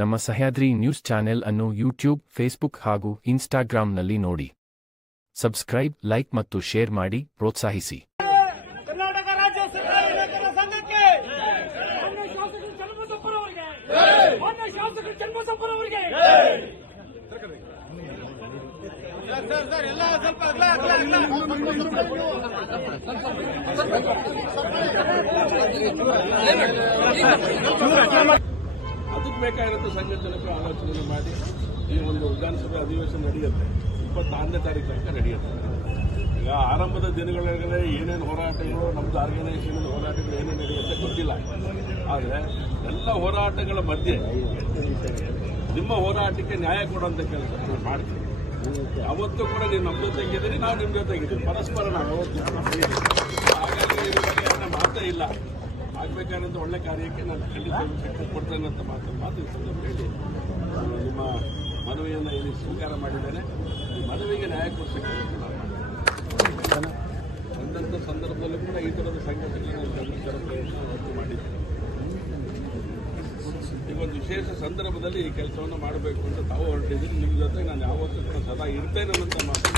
ನಮ್ಮ Sahyadri news channel ಅನ್ನು YouTube, Facebook ಹಾಗೂ ಇನ್ಸ್ಟಾಗ್ರಾಂನಲ್ಲಿ ನೋಡಿ. ಸಬ್ಸ್ಕ್ರೈಬ್, ಲೈಕ್ ಮತ್ತು ಶೇರ್ ಮಾಡಿ ಪ್ರೋತ್ಸಾಹಿಸಿ. ಕರ್ನಾಟಕ ರಾಜ್ಯ ಸಹಕಾರ ಸಂಘಕ್ಕೆ ಮಾನ್ಯ ಶಾಸಕರು ಚನ್ನಬಸಪ್ಪನವರಿಗೆ ಎಲ್ಲ ಸ್ವಲ್ಪ ಅದಕ್ಕೆ ಬೇಕಾಗಿರುತ್ತೆ ಸಂಘಟನೆಗೆ ಆಲೋಚನೆ ಮಾಡಿ ಈ ಒಂದು ವಿಧಾನಸಭೆ ಅಧಿವೇಶನ ನಡೆಯುತ್ತೆ. 26ನೇ ತಾರೀಕು ತನಕ ನಡೆಯುತ್ತೆ. ಈಗ ಆರಂಭದ ದಿನಗಳಲ್ಲೇ ಏನೇನು ಹೋರಾಟಗಳು, ನಮ್ಮದು ಆರ್ಗನೈಸೇಷನ್ ಹೋರಾಟಗಳು ಏನೇನು ನಡೆಯುತ್ತೆ ಗೊತ್ತಿಲ್ಲ. ಆದರೆ ಎಲ್ಲ ಹೋರಾಟಗಳ ಮಧ್ಯೆ ನಿಮ್ಮ ಹೋರಾಟಕ್ಕೆ ನ್ಯಾಯ ಕೊಡುವಂಥ ಕೆಲಸ ನಾವು ಮಾಡ್ತೀವಿ. ಅವತ್ತು ಕೂಡ ನೀವು ನಮ್ಮ ಜೊತೆಗಿದ್ದೀರಿ, ನಾವು ನಿಮ್ಮ ಜೊತೆಗಿದ್ದೀವಿ. ಪರಸ್ಪರ ನಾವು ಹಾಗಾಗಿ ಇದ್ರ ಬಗ್ಗೆ ಮಾತೇ ಇಲ್ಲ. ಆಗಬೇಕಾದಂಥ ಒಳ್ಳೆ ಕಾರ್ಯಕ್ಕೆ ನಾನು ಖಂಡಿತ ಶಕ್ತಿ ಕೊಡ್ತೇನೆ ಅಂತ ಮಾತು ಹೇಳಿ ನಿಮ್ಮ ಮನವಿಯನ್ನು ಇಲ್ಲಿ ಸ್ವೀಕಾರ ಮಾಡಿದ್ದೇನೆ. ಈ ಮನವಿಗೆ ನ್ಯಾಯ ಕೊಡಿಸಕ್ಕೆ ಬಂದಂಥ ಸಂದರ್ಭದಲ್ಲೂ ಕೂಡ ಈ ಥರದ ಸಂಘಟನೆಗಳನ್ನು ಗಮನಿಸಿದ ಪ್ರಯತ್ನ ಮಾಡಿದ್ದೇನೆ. ಈಗ ಒಂದು ವಿಶೇಷ ಸಂದರ್ಭದಲ್ಲಿ ಈ ಕೆಲಸವನ್ನು ಮಾಡಬೇಕು ಅಂತ ತಾವು ಹೊರಟಿದ್ದೀನಿ. ನಿಮ್ಮ ಜೊತೆ ನಾನು ಯಾವತ್ತೂ ಕೂಡ ಸದಾ ಇರ್ತೇನೆ ಅಂತ ಮಾತು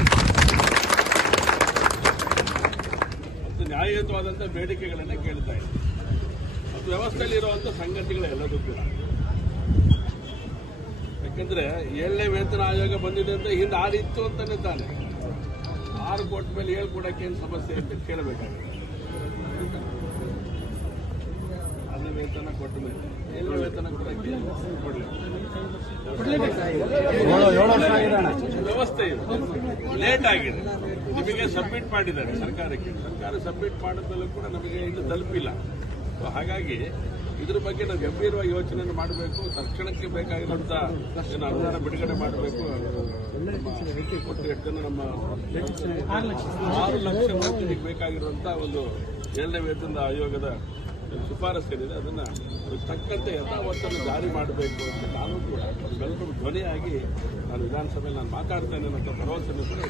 ಮತ್ತು ನ್ಯಾಯಯುತವಾದಂಥ ಬೇಡಿಕೆಗಳನ್ನು ಕೇಳ್ತಾ ಇದ್ದೀನಿ. ಮತ್ತು ವ್ಯವಸ್ಥೆಯಲ್ಲಿ ಇರುವಂಥ ಸಂಗತಿಗಳೆಲ್ಲದೂ ಕೂಡ, ಯಾಕೆಂದ್ರೆ 7ನೇ ವೇತನ ಆಯೋಗ ಬಂದಿದೆ ಅಂತ ಹಿಂದೆ 6 ಇತ್ತು ಅಂತಾನೆ ತಾನೆ. 6 ಕೊಟ್ಟ ಮೇಲೆ 7 ಕೊಡಕ್ಕೆ ಏನು ಸಮಸ್ಯೆ ಅಂತ ಕೇಳಬೇಕಾಗುತ್ತೆ. 6ನೇ ವೇತನ ಕೊಟ್ಟ ಮೇಲೆ 7ನೇ ವೇತನ ಕೊಡಕ್ಕೆ ವ್ಯವಸ್ಥೆ ಇದೆ. ಲೇಟ್ ಆಗಿದೆ. ನಿಮಗೆ ಸಬ್ಮಿಟ್ ಮಾಡಿದ್ದಾರೆ ಸರ್ಕಾರಕ್ಕೆ. ಸರ್ಕಾರ ಸಬ್ಮಿಟ್ ಮಾಡಿದ್ಮೇಲೂ ಕೂಡ ನಮಗೆ ಇಲ್ಲಿ ತಲುಪಿಲ್ಲ. ಹಾಗಾಗಿ ಇದ್ರ ಬಗ್ಗೆ ನಾವು ಗಂಭೀರವಾಗಿ ಯೋಚನೆಯನ್ನು ಮಾಡಬೇಕು. ತಕ್ಷಣಕ್ಕೆ ಬೇಕಾಗಿರುವಂಥ ಏನು ಅನುದಾನ ಬಿಡುಗಡೆ ಮಾಡಬೇಕು. ಕೊಟ್ಟು ಎಷ್ಟು ಜನ ನಮ್ಮ 6 ಲಕ್ಷ ನೌಕರಿಗೆ ಬೇಕಾಗಿರುವಂಥ ಒಂದು 7ನೇ ವೇತನದ ಆಯೋಗದ ಶಿಫಾರಸು ಏನಿದೆ ಅದನ್ನು ತಕ್ಕಂತೆ ಯಥಾವತ್ತನ್ನು ಜಾರಿ ಮಾಡಬೇಕು ಅಂತ ನಾನು ಕೂಡ ಬೆಳಕು ಧ್ವನಿಯಾಗಿ ನಾನು ವಿಧಾನಸಭೆಯಲ್ಲಿ ನಾನು ಮಾತಾಡ್ತೇನೆ ಅನ್ನೋ ಭರವಸೆಯನ್ನು ಕೂಡ